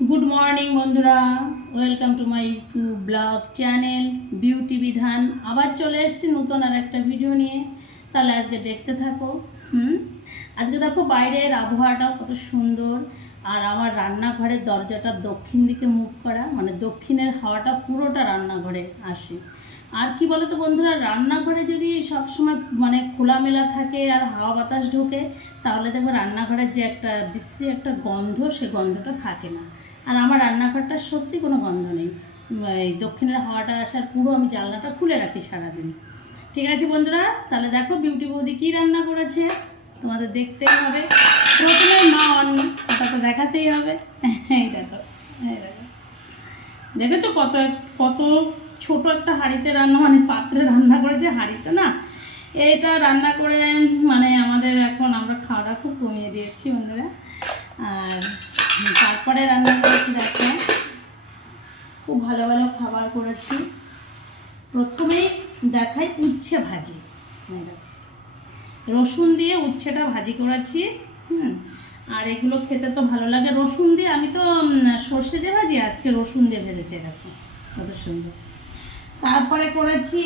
Good morning বন্ধুরা, welcome to my YouTube blog channel beauty বিধান। আবার চলে এসেছি নতুন আর একটা ভিডিও নিয়ে। তাহলে আজকে দেখতে থাকো। আজকে দেখো বাইরের আবহাওয়াটা কত সুন্দর, আর আমার রান্নাঘরের দরজাটা দক্ষিণ দিকে মুখ করা, মানে দক্ষিণের হাওয়াটা পুরোটা রান্নাঘরে আসে। আর কি বলো তো বন্ধুরা, রান্নাঘরে যদি সবসময় মানে খোলামেলা থাকে আর হাওয়া বাতাস ঢোকে, তাহলে দেখো রান্নাঘরের যে একটা বিশ্রী একটা গন্ধ, সে গন্ধটা থাকে না। আর আমার রান্নাঘরটার সত্যি কোনো গন্ধ নেই। এই দক্ষিণের হাওয়াটা আসার পুরো আমি জানলাটা খুলে রাখি সারাদিন। ঠিক আছে বন্ধুরা, তাহলে দেখো বিউটি বৌদি কী রান্না করেছে, তোমাদের দেখতেই হবে। প্রথমে নন, ওটা তো দেখাতেই হবে। এই দেখো, এই দেখো, দেখেছো কত কত ছোট একটা হাঁড়িতে রান্না, মানে পাত্রে রান্না করেছে, হাঁড়িতে না। এইটা রান্না করে মানে আমাদের এখন আমরা খাওয়া দাওয়া খুব কমিয়ে দিয়েছি বন্ধুরা। আর তারপরে রান্না করেছি দেখো, খুব ভালো ভালো খাবার করেছি। প্রথমেই দেখাই উচ্ছে ভাজি। রসুন দিয়ে উচ্ছেটা ভাজি করেছি। আর এগুলো খেতে তো ভালো লাগে রসুন দিয়ে। আমি তো সর্ষে দিয়ে ভাজি, আজকে রসুন দিয়ে ভেজেছি দেখো কত সুন্দর। তারপরে করেছি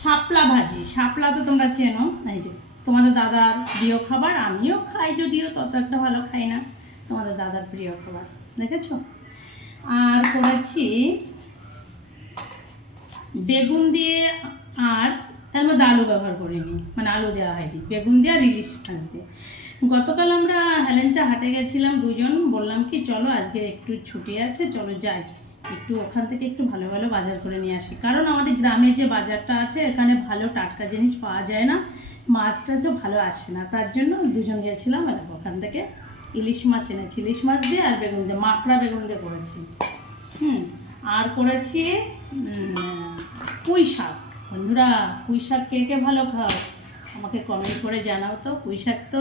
শাপলা ভাজি। শাপলা তো তোমরা চেনো, এই যে তোমাদের দাদার প্রিয় খাবার, আমিও খাই যদিও তত একটা ভালো খাই না, তোমাদের দাদার প্রিয় খাবার, দেখেছো। আর করেছি বেগুন দিয়ে, আর তার মধ্যে আলু ব্যবহার করিনি, মানে আলু দেওয়া হয়নি, বেগুন দিয়ে আর ইলিশ মাছ দিয়ে। গতকাল আমরা হেলেঞ্চা হাটে গেছিলাম দুজন, বললাম কি চলো আজকে একটু ছুটি আছে, চলো যাই একটু ওখান থেকে একটু ভালো ভালো বাজার করে নিয়ে আসি। কারণ আমাদের গ্রামে যে বাজারটা আছে এখানে ভালো টাটকা জিনিস পাওয়া যায় না, মাছটা যে ভালো আসে না, তার জন্য দুজন গিয়েছিলাম। আর ওখান থেকে ইলিশ মাছ এনেছি, ইলিশ মাছ দিয়ে আর বেগুন দিয়ে, মাকড়া বেগুন দিয়ে করেছি। আর করেছি পুঁই শাক। বন্ধুরা, পুঁই শাক কে কে ভালো খাও আমাকে কমেন্ট করে জানাও তো। পুঁই শাক তো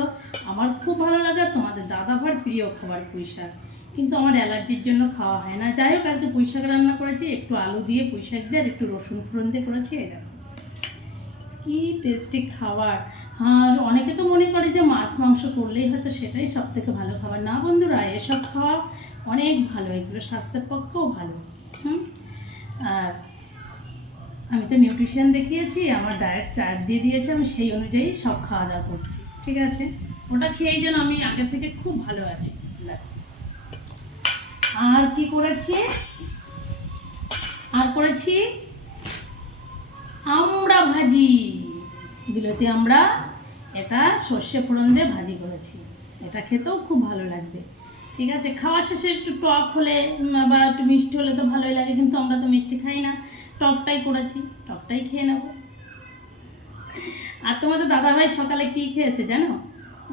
আমার খুব ভালো লাগে, তোমাদের দাদাভার প্রিয় খাবার পুঁই শাক, কিন্তু আমার অ্যালার্জির জন্য খাওয়া হয় না। যাই হোক, আজকে পুঁই শাক রান্না করেছি, একটু আলু দিয়ে পুঁই শাক দিয়ে আর একটু রসুন ফোড়ন দিয়ে করেছি। এই দেখো কি টেস্টি খাবার। হ্যাঁ, অনেকে তো মনে করে যে মাছ মাংস করলেই হয়তো সেটাই সব থেকে ভালো খাবার। না বন্ধুরা, এসব খাওয়া অনেক ভালো, এগুলো স্বাস্থ্যের পক্ষেও ভালো। আর আমি তো নিউট্রিশন দেখিয়েছি, আমার ডায়েট চার্ট দিয়ে দিয়েছে, আমি সেই অনুযায়ী সব খাওয়া দাওয়া করছি, ঠিক আছে। ওটা খেয়েই যেন আমি আগে থেকে খুব ভালো আছি। আর কি করেছি, আর করেছি আমড়া ভাজি, বিলতি আমরা, এটা সর্ষে ফোড়ন দিয়ে ভাজি করেছি। এটা খেতেও খুব ভালো লাগবে, ঠিক আছে। খাওয়ার শেষে একটু টক হলে বা একটু মিষ্টি হলে তো ভালোই লাগে, কিন্তু আমরা তো মিষ্টি খাই না, টকটাই করেছি, টকটাই খেয়ে নেব। আর তোমাদের দাদাভাই সকালে কি খেয়েছে জানো?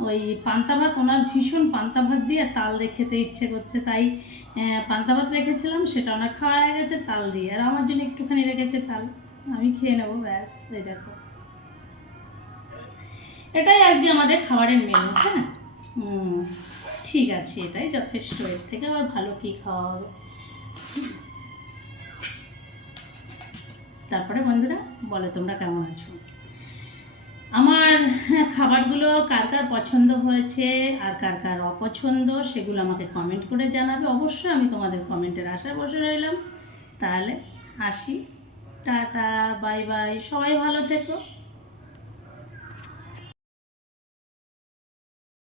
ওই পান্তা ভাত, ওনার ভীষণ পান্তা ভাত দিয়ে তাল দিয়ে খেতে ইচ্ছে করছে, তাই পান্তা ভাত রেখেছিলাম, সেটা ওনার খাওয়া হয়ে গেছে তাল দিয়ে, আর আমার জন্য একটুখানি রেখেছে তাল, আমি খেয়ে নেবো ব্যাস। এই দেখো, এটাই আজকে আমাদের খাবারের মেনু। হ্যাঁ, ঠিক আছে, এটাই যথেষ্ট, এর থেকে আবার ভালো কী খাওয়া হবে। তারপরে বন্ধুরা বলো তোমরা কেমন আছো। আমার খাবারগুলো কার কার পছন্দ হয়েছে আর কার কার অপছন্দ, সেগুলো আমাকে কমেন্ট করে জানাবে অবশ্যই। আমি তোমাদের কমেন্টের আশায় বসে রইলাম। তাহলে আসি, টাটা, বাই বাই, সবাই ভালো থেকো।